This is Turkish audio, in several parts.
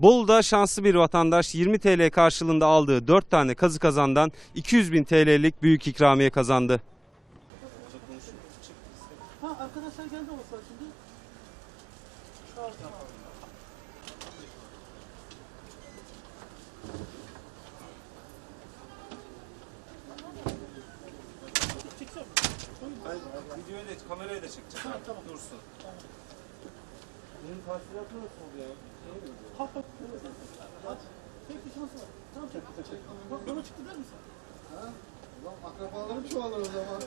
Bolu'da şanslı bir vatandaş 20 TL karşılığında aldığı 4 tane kazı kazandan 200 bin TL'lik büyük ikramiye kazandı. Ha arkadaşlar geldi olsa şimdi. Videoyu da kamerayı da çekeceğim. Dursun. Bunun tahsilatı nasıl oluyor? Hop hop. Hadi. Tek bir şans var. Tamam çek. çek. Bak yola çıktı der misin? Ulan akrabalarım çoğalır o zaman.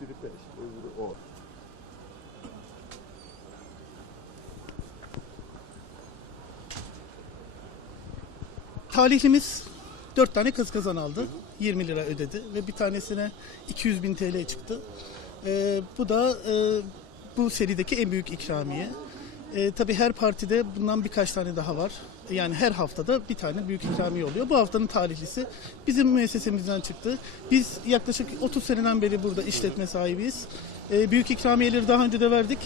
Biri beş, öbürü on. Talihlimiz 4 tane kız kazan aldı. 20 lira ödedi ve bir tanesine 200 bin TL çıktı. Ee, bu da e, bu serideki en büyük ikramiye. Ee, tabii her partide bundan birkaç tane daha var. Yani her haftada bir tane büyük ikramiye oluyor. Bu haftanın talihlisi bizim müessesemizden çıktı. Biz yaklaşık 30 seneden beri burada işletme sahibiyiz. Ee, büyük ikramiyeleri daha önce de verdik.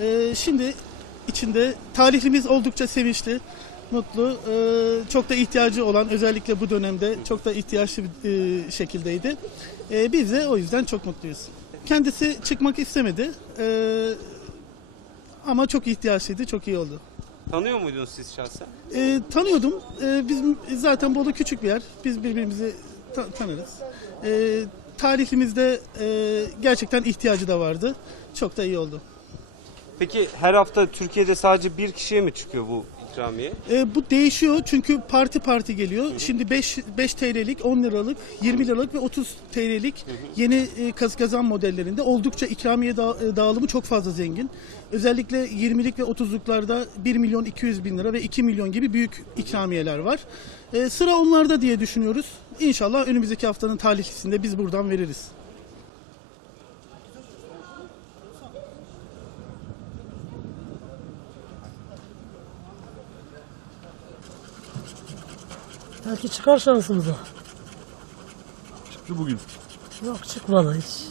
Ee, şimdi içinde talihlimiz oldukça sevinçli mutlu. Ee, çok da ihtiyacı olan özellikle bu dönemde çok da ihtiyaçlı bir e, şekildeydi. Ee, biz de o yüzden çok mutluyuz. Kendisi çıkmak istemedi. Ee, ama çok ihtiyaçlıydı, çok iyi oldu. Tanıyor muydunuz siz şahsen? Ee, tanıyordum. Ee, bizim zaten Bolu küçük bir yer. Biz birbirimizi ta- tanırız. Ee, tarihimizde e, gerçekten ihtiyacı da vardı. Çok da iyi oldu. Peki her hafta Türkiye'de sadece bir kişiye mi çıkıyor bu ikramiye? E, bu değişiyor çünkü parti parti geliyor. Şimdi 5 5 TL'lik, 10 liralık, 20 liralık ve 30 TL'lik yeni e, kaz kazan modellerinde oldukça ikramiye da, e, dağılımı çok fazla zengin. Özellikle 20'lik ve 30'luklarda 1 milyon 200 bin lira ve 2 milyon gibi büyük ikramiyeler var. E, sıra onlarda diye düşünüyoruz. İnşallah önümüzdeki haftanın talihlisinde biz buradan veririz. Belki çıkar şansımıza. Çıktı bugün. Yok çıkmadı hiç.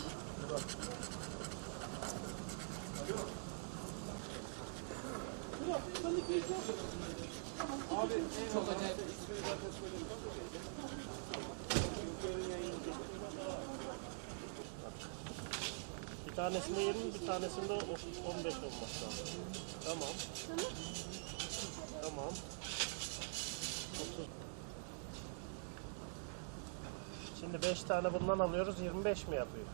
Bir tanesinde 20, bir tanesinde o- 15 olması lazım. Tamam. Tamam. 30. Şimdi 5 tane bundan alıyoruz, 25 mi yapıyor?